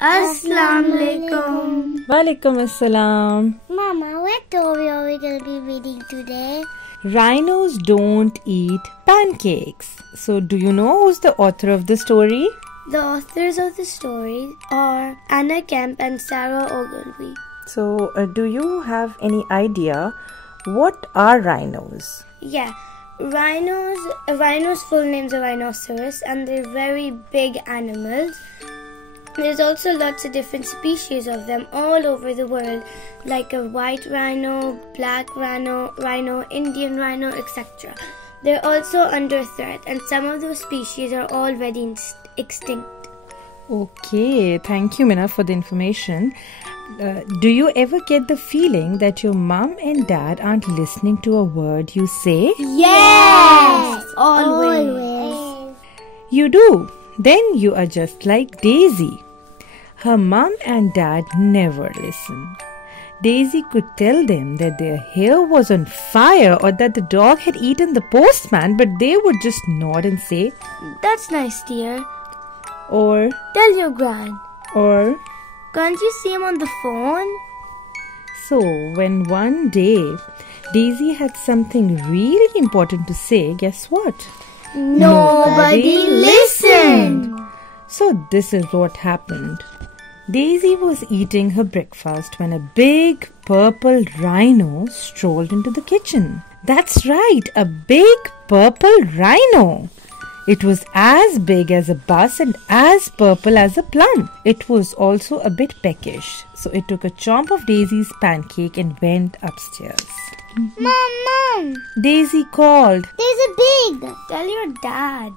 Assalamu alaikum. Walaikum assalam. Mama, what story are we going to be reading today? Rhinos don't eat pancakes. So, do you know who's the author of the story? The authors of the story are Kemp and Sara Ogilvie. So, do you have any idea what are rhinos? Yeah, rhinos' full names are rhinoceros, and they're very big animals. There's also lots of different species of them all over the world, like a white rhino, black rhino, Indian rhino, etc. They're also under threat, and some of those species are already extinct. Okay, thank you, Mina, for the information. Do you ever get the feeling that your mom and dad aren't listening to a word you say? Yes! Always. You do. Then you are just like Daisy. Her mom and dad never listen. Daisy could tell them that their hair was on fire or that the dog had eaten the postman, but they would just nod and say, "That's nice, dear." Or, "Tell your gran." Or, "Can't you see him on the phone?" So, when one day Daisy had something really important to say, guess what? Nobody listened. So this is what happened. Daisy was eating her breakfast when a big purple rhino strolled into the kitchen. That's right, a big purple rhino. It was as big as a bus and as purple as a plum. It was also a bit peckish, so it took a chomp of Daisy's pancake and went upstairs. Mom! Daisy called. "There's a big." "Tell your dad,"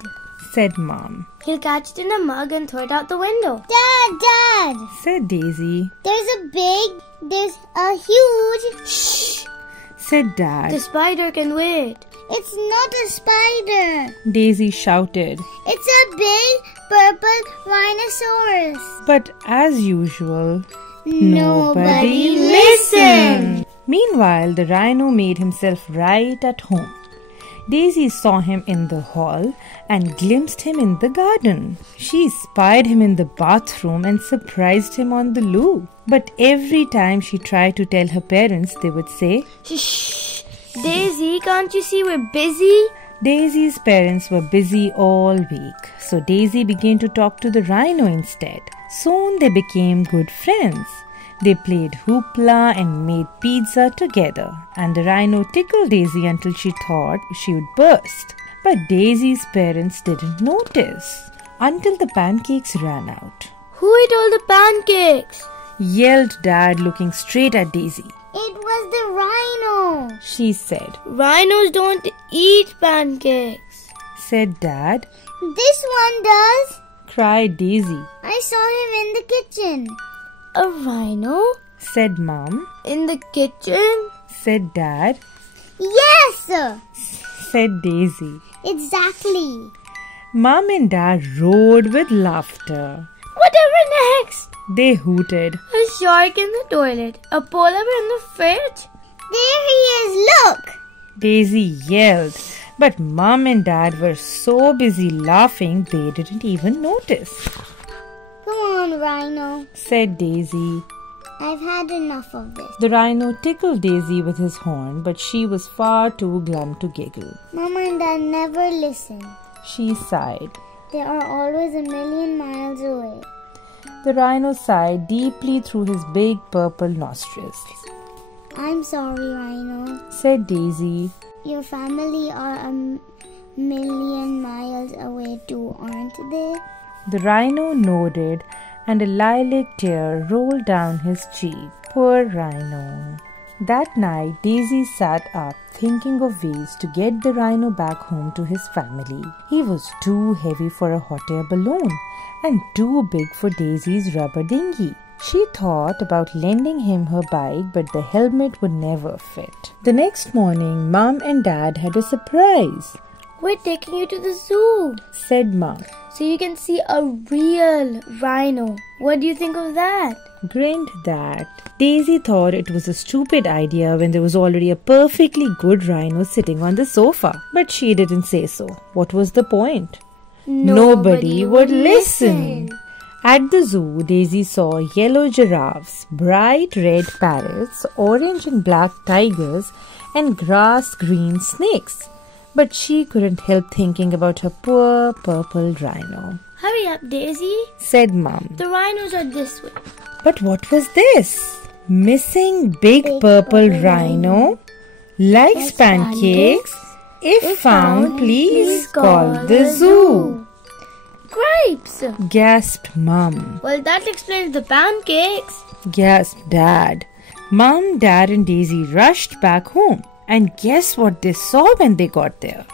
said Mom. "He'll catch it in a mug and throw it out the window." Dad! Said Daisy. There's a huge..." "Shh!" said Dad. "The spider can wait." "It's not a spider," Daisy shouted. "It's a big purple rhinoceros." But as usual, Nobody listened. Meanwhile, the rhino made himself right at home. Daisy saw him in the hall and glimpsed him in the garden. She spied him in the bathroom and surprised him on the loo. But every time she tried to tell her parents, they would say, "Shh! Daisy, can't you see we're busy?" Daisy's parents were busy all week, so Daisy began to talk to the rhino instead. Soon they became good friends. They played hoopla and made pizza together, and the rhino tickled Daisy until she thought she would burst. But Daisy's parents didn't notice until the pancakes ran out. "Who ate all the pancakes?" yelled Dad, looking straight at Daisy. "It was the rhino," she said. "Rhinos don't eat pancakes," said Dad. "This one does," cried Daisy. "I saw him in the kitchen." "A rhino?" said Mom. "In the kitchen?" said Dad. "Yes," said Daisy. "Exactly." Mom and Dad roared with laughter. "Whatever next?" they hooted. "A shark in the toilet, a polar bear in the fridge." "There he is, look!" Daisy yelled, but Mom and Dad were so busy laughing they didn't even notice. "Come on, Rhino," said Daisy. "I've had enough of this." The rhino tickled Daisy with his horn, but she was far too glum to giggle. "Mama and Dad never listen. She sighed. They are always a million miles away." The rhino sighed deeply through his big purple nostrils. "I'm sorry, Rhino," said Daisy. "Your family are a million miles away too, aren't they?" The rhino nodded, and a lilac tear rolled down his cheek. Poor rhino. That night, Daisy sat up thinking of ways to get the rhino back home to his family. He was too heavy for a hot air balloon and too big for Daisy's rubber dinghy. She thought about lending him her bike, but the helmet would never fit. The next morning, Mom and Dad had a surprise. "We're taking you to the zoo," said Mom, "so you can see a real rhino. What do you think of that?" grinned Dad. Daisy thought it was a stupid idea when there was already a perfectly good rhino sitting on the sofa. But she didn't say so. What was the point? Nobody would listen. At the zoo, Daisy saw yellow giraffes, bright red parrots, orange and black tigers, and grass-green snakes. But she couldn't help thinking about her poor purple rhino. Hurry up, Daisy, said Mum. The rhinos are this way. But what was this? Missing big purple rhino? Likes pancakes? If found, please call the zoo. Grapes! Gasped Mum. Well, that explains the pancakes. Gasped Dad. Mum, Dad and Daisy rushed back home. And guess what they saw when they got there?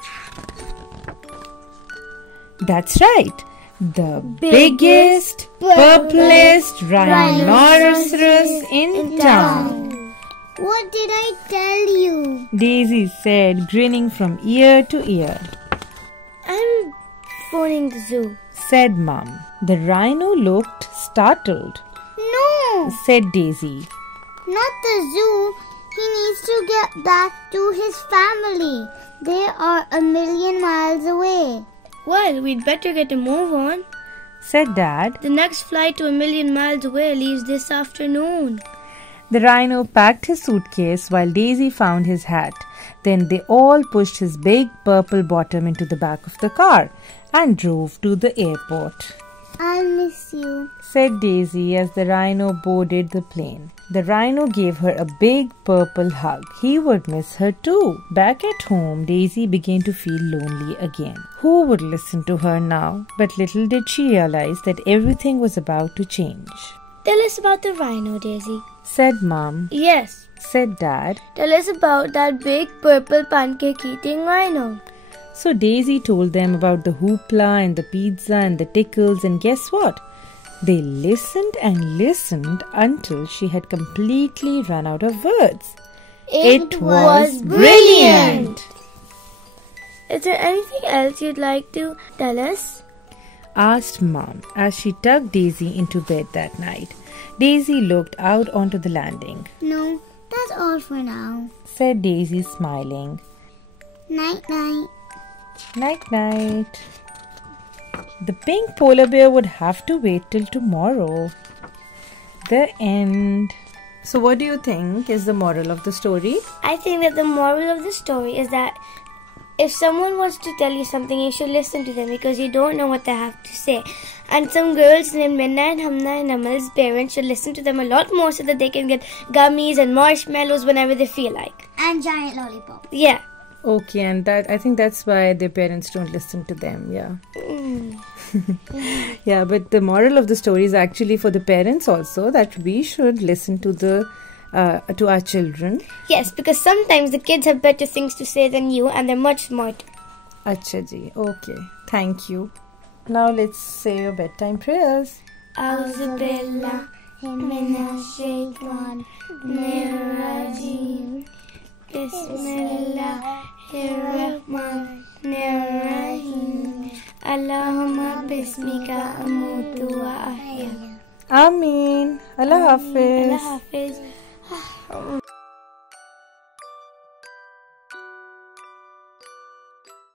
That's right. The biggest, purplest rhinoceros in town. What did I tell you? Daisy said, grinning from ear to ear. I'm phoning the zoo, said Mum. The rhino looked startled. No, said Daisy. Not the zoo. He needs to get back to his family. They are 1,000,000 miles away. Well, we'd better get a move on, said Dad. The next flight to 1,000,000 miles away leaves this afternoon. The rhino packed his suitcase while Daisy found his hat. Then they all pushed his big purple bottom into the back of the car and drove to the airport. I'll miss you, said Daisy as the rhino boarded the plane. The rhino gave her a big purple hug. He would miss her too. Back at home, Daisy began to feel lonely again. Who would listen to her now? But little did she realize that everything was about to change. Tell us about the rhino, Daisy, said Mom. Yes, said Dad. Tell us about that big purple pancake-eating rhino. So Daisy told them about the hoopla and the pizza and the tickles, and guess what? They listened and listened until she had completely run out of words. It was brilliant! Is there anything else you'd like to tell us? Asked Mom as she tucked Daisy into bed that night. Daisy looked out onto the landing. No, that's all for now, said Daisy, smiling. Night-night. Night-night. The pink polar bear would have to wait till tomorrow. The end. So what do you think is the moral of the story? I think that the moral of the story is that if someone wants to tell you something, you should listen to them because you don't know what they have to say. And some girls named Minna and Hamna and Amal's parents should listen to them a lot more so that they can get gummies and marshmallows whenever they feel like. And giant lollipops. Yeah. Okay, and that I think that's why their parents don't listen to them, yeah. Yeah, but the moral of the story is actually for the parents also, that we should listen to our children. Yes, because sometimes the kids have better things to say than you and they're much smarter. Acha ji, okay. Thank you. Now let's say your bedtime prayers. Auzubillah minash shaitan nirrajim. Bismillahirrahmanirrahim. Allahumma bismika amutu wa ahya. Ameen. Allah Hafiz. Allah Hafiz.